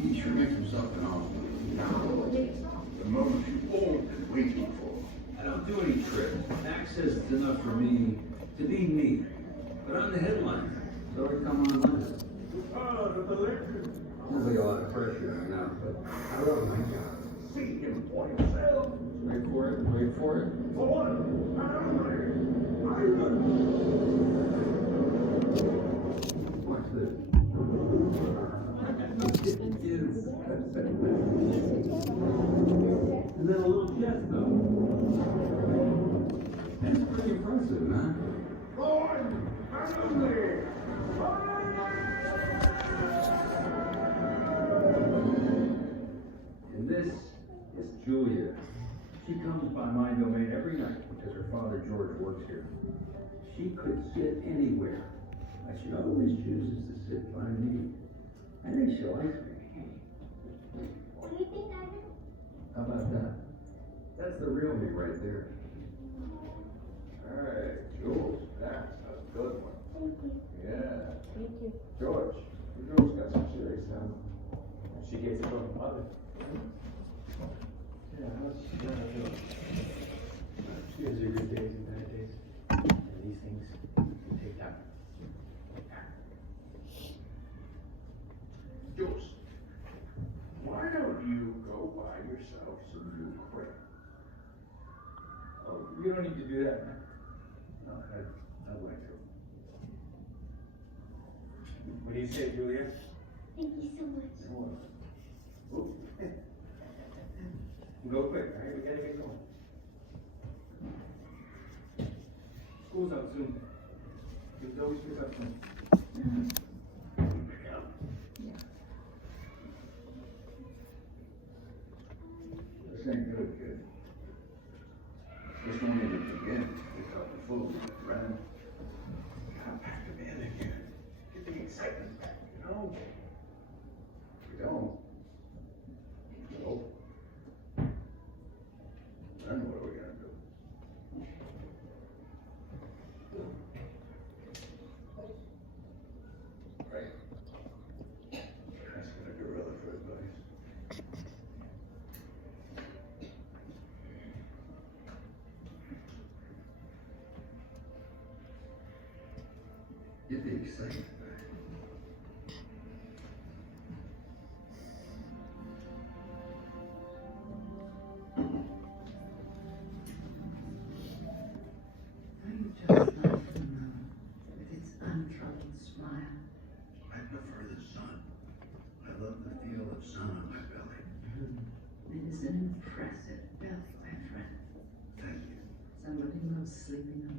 He sure makes himself an offer. The moment you've all been waiting for. I don't do any tricks. Max says it's enough for me to be me. But I'm the headliner, so I come on Monday. There's like a lot of pressure right now, but I love my job. See him for yourself. Wait for it, wait for it. For what? Watch this. And then a little jet, though. That's pretty impressive, huh? And this is Julia. She comes by my domain every night because her father George works here. She could sit anywhere, but she always chooses to sit by me. I think she likes me. What do you think, Ivan? How about that? That's the real me right there. Alright, Jules, that's a good one. Thank you. Yeah. Thank you. George, the girl's got some serious talent. She gets it from her mother. Yeah, how's she doing? She has her good days and bad days. And these things take time. Jules, why don't you go buy yourself some new crap? Oh, you don't need to do that, man. No, I'd like to. What do you say, Julia? Thank you so much. Ooh. Go quick, alright? We gotta get going. School's out soon. You can always pick up soon. This ain't good, kid. This won't even begin. Pick up the food, right? Gotta pack them in again. Get the excitement back, you know? If we don't, well, then what are we gonna do? Right? Asking a gorilla for advice. Get the excitement back. I'm just like the moon with its untroubled smile. I prefer the sun. I love the feel of sun on my belly. It is an impressive belt, my friend. Thank you. Somebody loves sleeping on